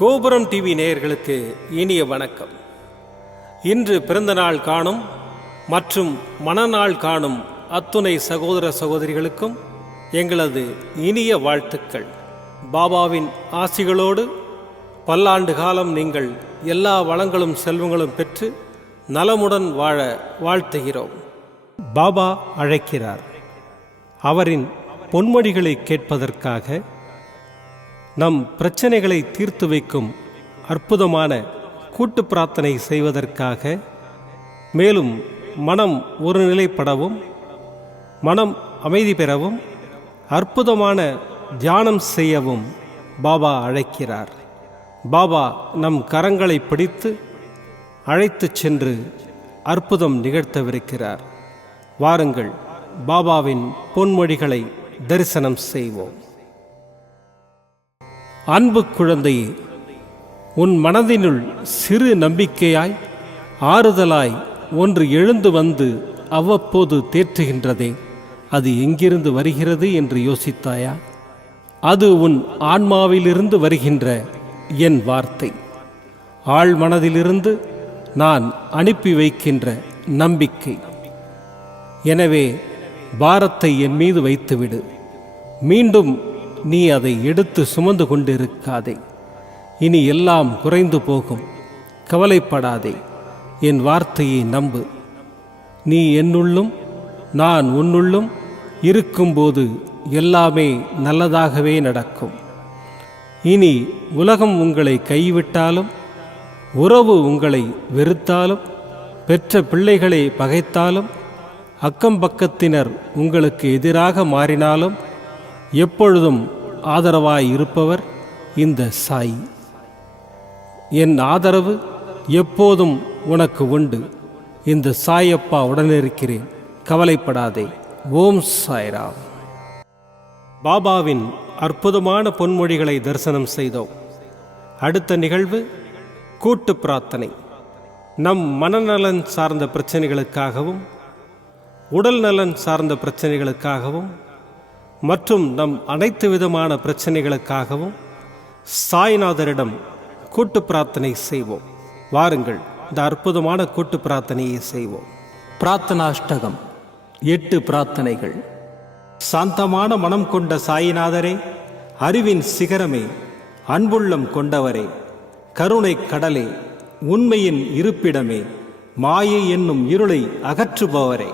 கோபுரம் டிவி நேயர்களுக்கு இனிய வணக்கம். இன்று பிறந்தநாள் காணும் மற்றும் மணநாள் காணும் அத்துணை சகோதர சகோதரிகளுக்கும் எங்களது இனிய வாழ்த்துக்கள். பாபாவின் ஆசிகளோடு பல்லாண்டு காலம் நீங்கள் எல்லா வளங்களும் செல்வங்களும் பெற்று நலமுடன் வாழ வாழ்த்துகிறோம். பாபா அழைக்கிறார். அவரின் பொன்மொழிகளை கேட்பதற்காக, நம் பிரச்சனைகளை தீர்த்து வைக்கும் அற்புதமான கூட்டு பிரார்த்தனை செய்வதற்காக, மேலும் மனம் ஒருநிலைப்படவும் மனம் அமைதி பெறவும் அற்புதமான தியானம் செய்யவும் பாபா அழைக்கிறார். பாபா நம் கரங்களை பிடித்து அழைத்துச் சென்று அற்புதம் நிகழ்த்தவிருக்கிறார். வாருங்கள், பாபாவின் பொன்மொழிகளை தரிசனம் செய்வோம். அன்பு குழந்தையே, உன் மனதினுள் சிறு நம்பிக்கையாய் ஆறுதலாய் ஒன்று எழுந்து வந்து அவ்வப்போது தேற்றுகின்றதே, அது எங்கிருந்து வருகிறது என்று யோசித்தாயா? அது உன் ஆன்மாவிலிருந்து வருகின்ற என் வார்த்தை, ஆழ் மனதிலிருந்து நான் அனுப்பி வைக்கின்ற நம்பிக்கை. எனவே பாரத்தை என் மீது வைத்துவிடு. மீண்டும் நீ அதை எடுத்து சுமந்து கொண்டிருக்காதே. இனி எல்லாம் குறைந்து போகும். கவலைப்படாதே. என் வார்த்தையை நம்பு. நீ என்னுள்ளும் நான் உன்னுள்ளும் இருக்கும்போது எல்லாமே நல்லதாகவே நடக்கும். இனி உலகம் உங்களை கைவிட்டாலும், உறவு உங்களை வெறுத்தாலும், பெற்ற பிள்ளைகளை பகைத்தாலும், அக்கம்பக்கத்தினர் உங்களுக்கு எதிராக மாறினாலும், எப்பொழுதும் ஆதரவாய் இருப்பவர் இந்த சாய். என் ஆதரவு எப்போதும் உனக்கு உண்டு. இந்த சாயப்பா உடனிருக்கிறேன். கவலைப்படாதே. ஓம் சாய்ராம். பாபாவின் அற்புதமான பொன்மொழிகளை தரிசனம் செய்தோம். அடுத்த நிகழ்வு கூட்டு பிரார்த்தனை. நம் மனநலன் சார்ந்த பிரச்சனைகளுக்காகவும், உடல் நலன் சார்ந்த பிரச்சனைகளுக்காகவும் மற்றும் நம் அனைத்து விதமான பிரச்சனைகளுக்காகவும் சாய்நாதரிடம் கூட்டு பிரார்த்தனை செய்வோம். வாருங்கள், இந்த அற்புதமான கூட்டு பிரார்த்தனையை செய்வோம். பிரார்த்தனாஷ்டகம். 8 பிரார்த்தனைகள். சாந்தமான மனம் கொண்ட சாயிநாதரே, அறிவின் சிகரமே, அன்புள்ளம் கொண்டவரே, கருணை கடலே, உண்மையின் இருப்பிடமே, மாயை என்னும் இருளை அகற்றுபவரே,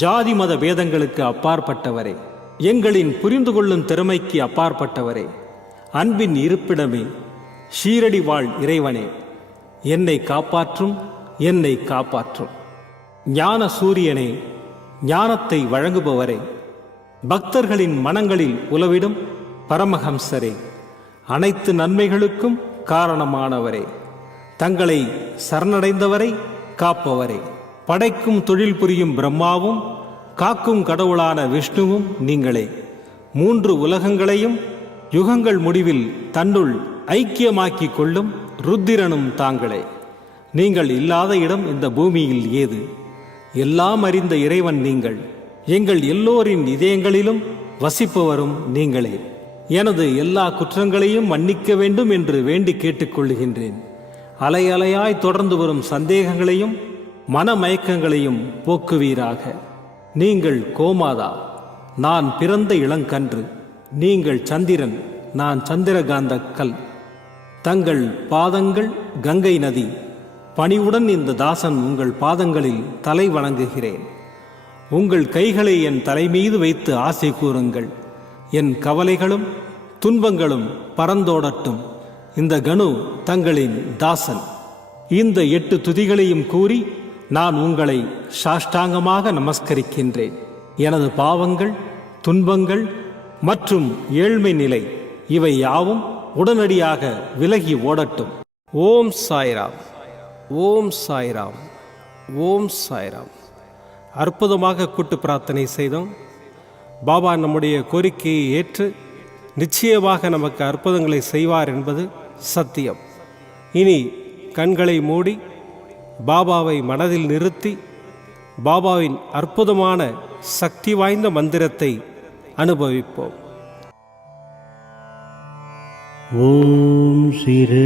ஜாதி மத பேதங்களுக்கு அப்பாற்பட்டவரே, எங்களின் புரிந்து கொள்ளும் திறமைக்கு அப்பாற்பட்டவரே, அன்பின் இருப்பிடமே, ஷீரடி வாழ் இறைவனே, என்னை காப்பாற்றும், என்னை காப்பாற்றும். ஞான சூரியனே, ஞானத்தை வழங்குபவரே, பக்தர்களின் மனங்களில் உலவிடும் பரமஹம்சரே, அனைத்து நன்மைகளுக்கும் காரணமானவரே, தங்களை சரணடைந்தவரை காப்பவரே, படைக்கும் தொழில் புரியும் பிரம்மாவும் காக்கும் கடவுளான விஷ்ணுவும் நீங்களே. 3 உலகங்களையும் யுகங்கள் முடிவில் தன்னுள் ஐக்கியமாக்கிக் கொள்ளும் ருத்திரனும் தாங்களே. நீங்கள் இல்லாத இடம் இந்த பூமியில் ஏது? எல்லாம் அறிந்த இறைவன் நீங்கள். எங்கள் எல்லோரின் இதயங்களிலும் வசிப்பவரும் நீங்களே. எனது எல்லா குற்றங்களையும் மன்னிக்க வேண்டும் என்று வேண்டி கேட்டுக்கொள்ளுகின்றேன். அலை அலையாய் தொடர்ந்து வரும் சந்தேகங்களையும் மனமயக்கங்களையும் போக்குவீராக. நீங்கள் கோமாதா, நான் பிறந்த இளங்கன்று. நீங்கள் சந்திரன், நான் சந்திரகாந்த கல். தங்கள் பாதங்கள் கங்கை நதி. பணிவுடன் இந்த தாசன் உங்கள் பாதங்களில் தலை வணங்குகிறேன். உங்கள் கைகளை என் தலைமீது வைத்து ஆசை கூறுங்கள். என் கவலைகளும் துன்பங்களும் பறந்தோடட்டும். இந்த கணு தங்களின் தாசன். இந்த 8 துதிகளையும் கூறி நான் உங்களை சாஷ்டாங்கமாக நமஸ்கரிக்கின்றேன். எனது பாவங்கள், துன்பங்கள் மற்றும் ஏழ்மை நிலை இவை யாவும் உடனடியாக விலகி ஓடட்டும். ஓம் சாய்ராம். ஓம் சாய்ராம். ஓம் சாய்ராம். அற்புதமாக கூட்டு பிரார்த்தனை செய்தோம். பாபா நம்முடைய கோரிக்கையை ஏற்று நிச்சயமாக நமக்கு அற்புதங்களை செய்வார் என்பது சத்தியம். இனி கண்களை மூடி பாபாவை மனதில் நிறுத்தி பாபாவின் அற்புதமான சக்தி வாய்ந்த மந்திரத்தை அனுபவிப்போம். ॐ शिरडीवासाय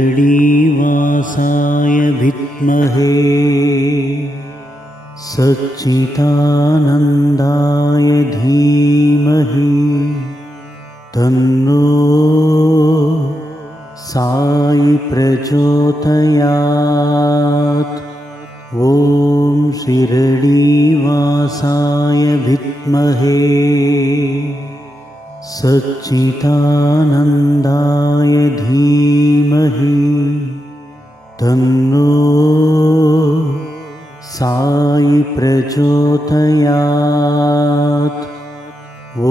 विद्महे सच्चिदानन्दाय धीमहि तन्नो साई प्रचोदयात्। ॐ शिरडीवासाय विद्महे सच्चिदानन्दाय धीमहि तन्नो साई प्रचोदयात्।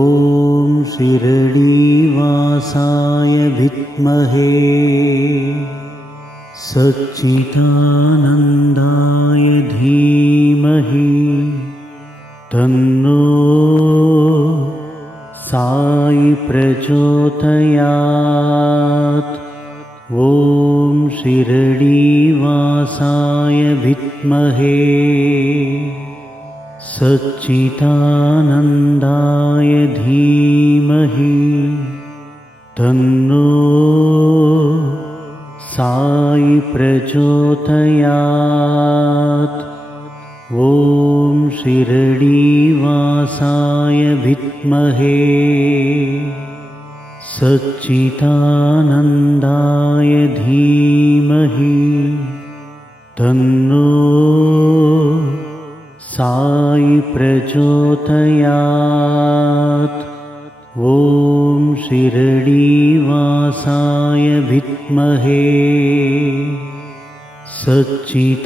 ॐ शिरडीवासाय विद्महे सच्चिदानन्दाय धीमहि तन्नो साई प्रचोदयात्। ॐ शिरडीवासाय विद्महे सच्चिदानन्दाय धीमहि तन्नो साई प्रचोदयात्। ॐ शिरडीवासाय विद्महे सच्चिदानन्दाय धीमहि तन्नो साई प्रचोदयात्। ॐ शिरडीवासाय विद्महे सच्चिदानन्दाय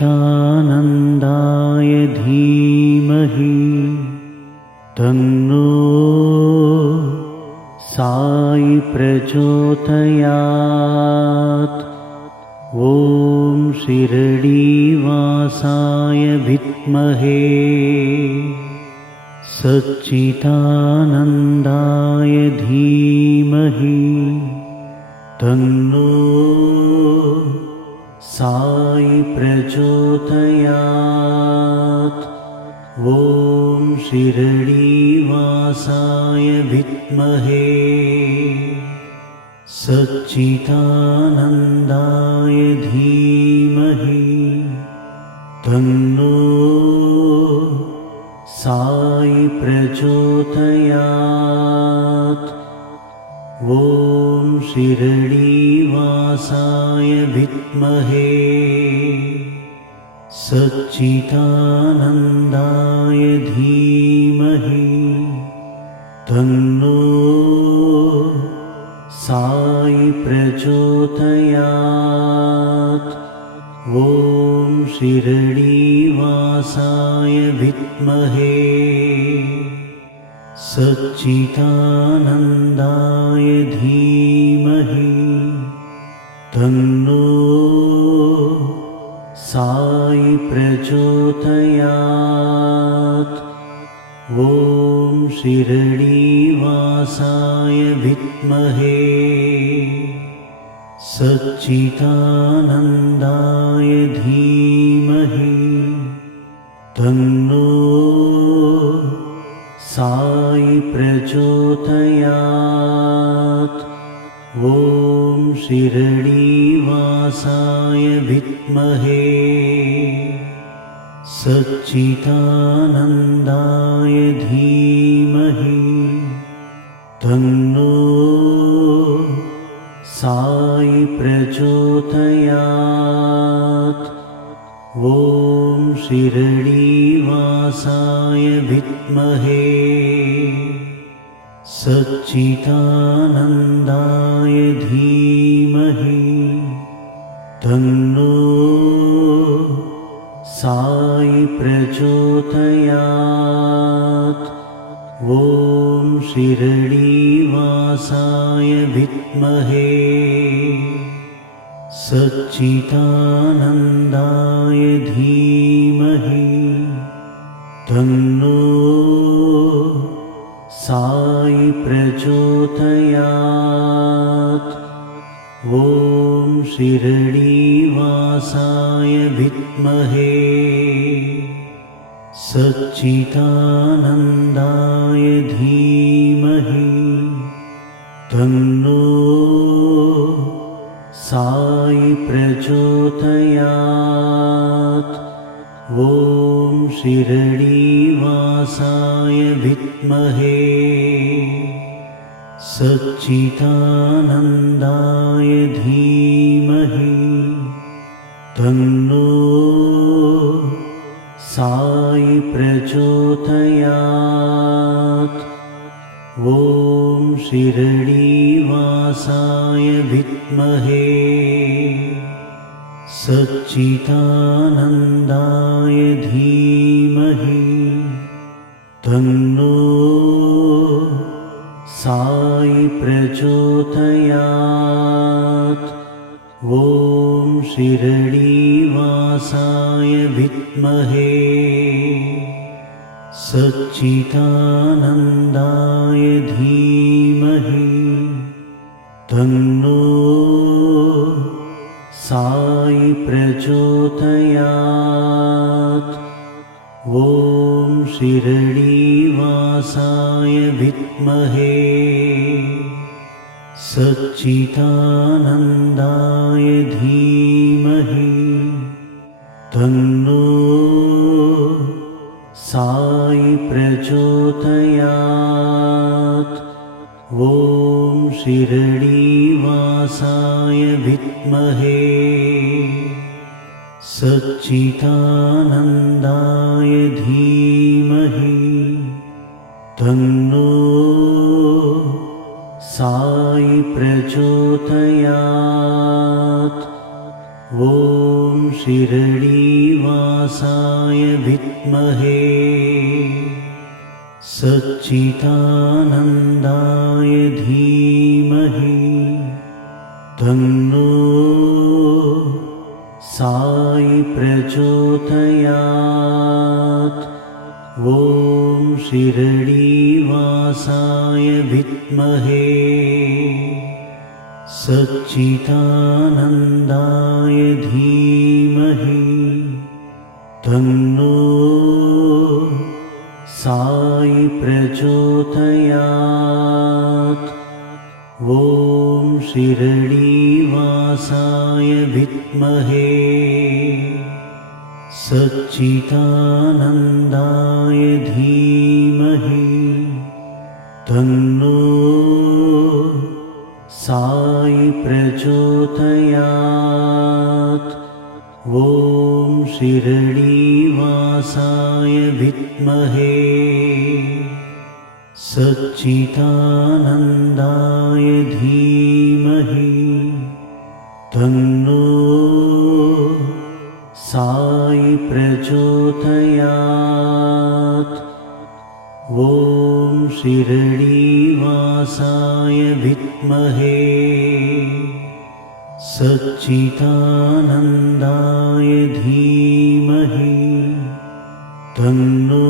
धीमहि तन्नो साई प्रचोदयात्। ॐ शिरडीवासाय विद्महे सच्चिदानन्दाय धीमहि तन्नो साई प्रचोदयात्। ॐ शिरडीवासाय विद्महे सच्चिदानन्दाय धीमहि तन्नो साई प्रचोदयात्। ॐ शिरडीवासाय विद्महे सच्चिदानन्दाय धीमहि तन्नो साई प्रचोदयात्। ॐ शिरडीवासाय विद्महे सच्चिदानन्दाय धीमहि तन्नो साई प्रचोदयात्। ॐ शिरडीवासाय विद्महे सच्चिदानन्दाय धीमहि तन्नो साई प्रचोदयात्। ॐ शिरडीवासाय विद्महे सच्चिदानन्दाय धीमहि तन्नो साई प्रचोदयात्। ॐ शिरडीवासाय विद्महे सच्चिदानन्दाय धीमहि तन्नो साई प्रचोदयात्। ॐ शिरडीवासाय विद्महे सच्चिदानन्दाय धीमहि तन्नो साई प्रचोदयात्। ॐ शिरडीवासाय विद्महे सच्चिदानन्दाय धीमहि तन्नो साई प्रचोदयात्। ॐ शिरडीवासाय विद्महे सच्चिदानन्दाय धीमहि तन्नो साई प्रचोदयात्। ॐ शिरडीवासाय विद्महे सच्चिदानन्दाय धीमहि तन्नो साई प्रचोदयात्। ॐ शिरडीवासाय विद्महे सच्चिदानन्दाय धीमहि तन्नो साई प्रचोदयात्। ॐ शिरडीवासाय विद्महे सच्चिदानन्दाय धीमहि तन्नो साई प्रचोदयात्। ॐ शिरडीवासाय विद्महे सच्चिदानन्दाय धीमहि तन्नो साई प्रचोदयात्। ॐ शिरडीवासाय विद्महे सच्चिदानन्दाय धीमहि तन्नो साई प्रचोदयात्। ॐ शिरडीवासाय विद्महे सच्चिदानन्दाय धीमहि तन्नो साई प्रचोदयात्। ॐ शिरडीवासाय विद्महे सच्चिदानन्दाय धीमहि तन्नो साई प्रचोदयात्। ॐ शिरडीवासाय विद्महे सच्चिदानन्दाय धीमहि तन्नो साई प्रचोदयात्। ॐ शिरडीवासाय विद्महे सच्चिदानन्दाय धीमहि तन्नो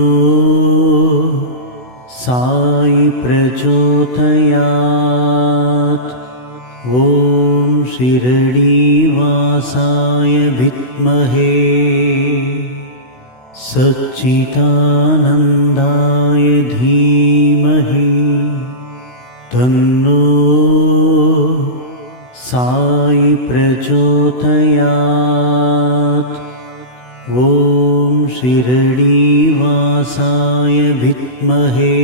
साई प्रचोदयात्। ॐ शिरडीवासाय विद्महे सच्चिदानन्दाय धीमहि तन्नो साई प्रचोदयात्। ॐ शिरडीवासाय विद्महे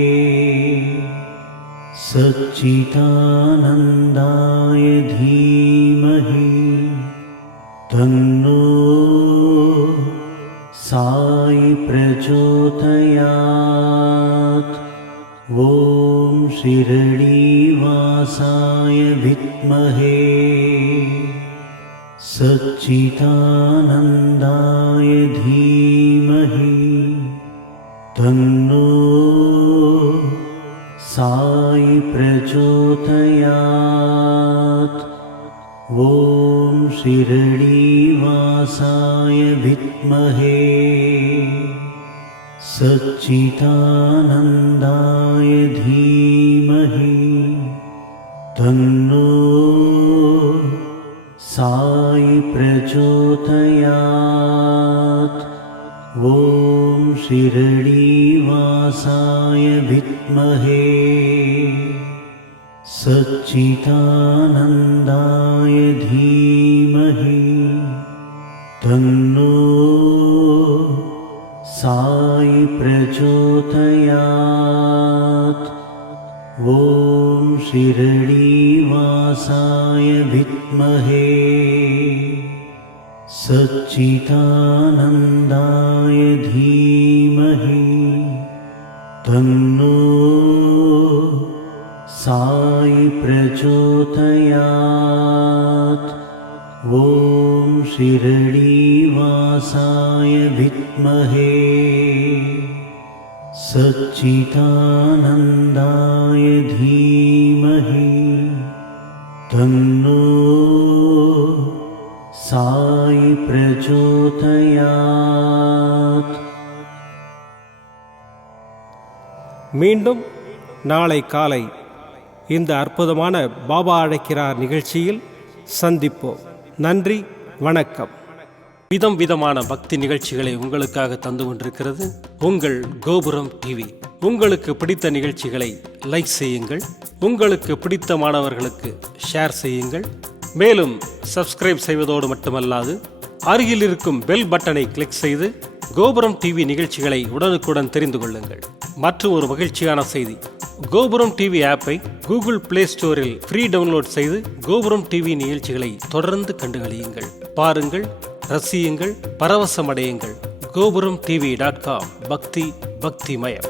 सच्चिदानन्दाय धीमहि तन्नो साई प्रचोदयात्। ॐ शिरडीवासाय विद्महे सच्चिदानन्दाय धीमहि तन्नो साई प्रचोदयात्। ॐ शिरडीवासाय विद्महे सच्चिदानन्दाय धीमहि तन्नो साई प्रचोदयात्। ॐ शिरडीवासाय विद्महे सच्चिदानन्दाय धीमहि तन्नो साई प्रचोदयात्। ॐ शिरडीवासाय विद्महे सच्चिदानन्दाय धीमहि तन्नो साई प्रचोदयात्। ॐ शिरडीवासाय विद्महे सच्चिदानन्दाय धीमहि तन्नो साई प्रचोदयात्। மீண்டும் நாளை காலை இந்த அற்புதமான பாபா அழைக்கிறார் நிகழ்ச்சியில் சந்திப்போம். நன்றி, வணக்கம். விதம் விதமான பக்தி நிகழ்ச்சிகளை உங்களுக்காக தந்து கொண்டிருக்கிறது உங்கள் கோபுரம் டிவி. உங்களுக்கு பிடித்த நிகழ்ச்சிகளை லைக் செய்யுங்கள், உங்களுக்கு பிடித்த மாணவர்களுக்கு ஷேர் செய்யுங்கள். மேலும் சப்ஸ்கிரைப் செய்வதோடு மட்டுமல்லாது அருகில் இருக்கும் பெல் பட்டனை கிளிக் செய்து கோபுரம் டிவி நிகழ்ச்சிகளை உடனுக்குடன் தெரிந்து கொள்ளுங்கள். மற்றும் ஒரு மகிழ்ச்சியான செய்தி, கோபுரம் டிவி ஆப்பை கூகுள் பிளே ஸ்டோரில் ஃப்ரீ டவுன்லோட் செய்து கோபுரம் டிவி நிகழ்ச்சிகளை தொடர்ந்து கண்டுகளியுங்கள், பாருங்கள், ரசியுங்கள், பரவசமடையுங்கள். gopuramtv.com பக்தி பக்திமயம்.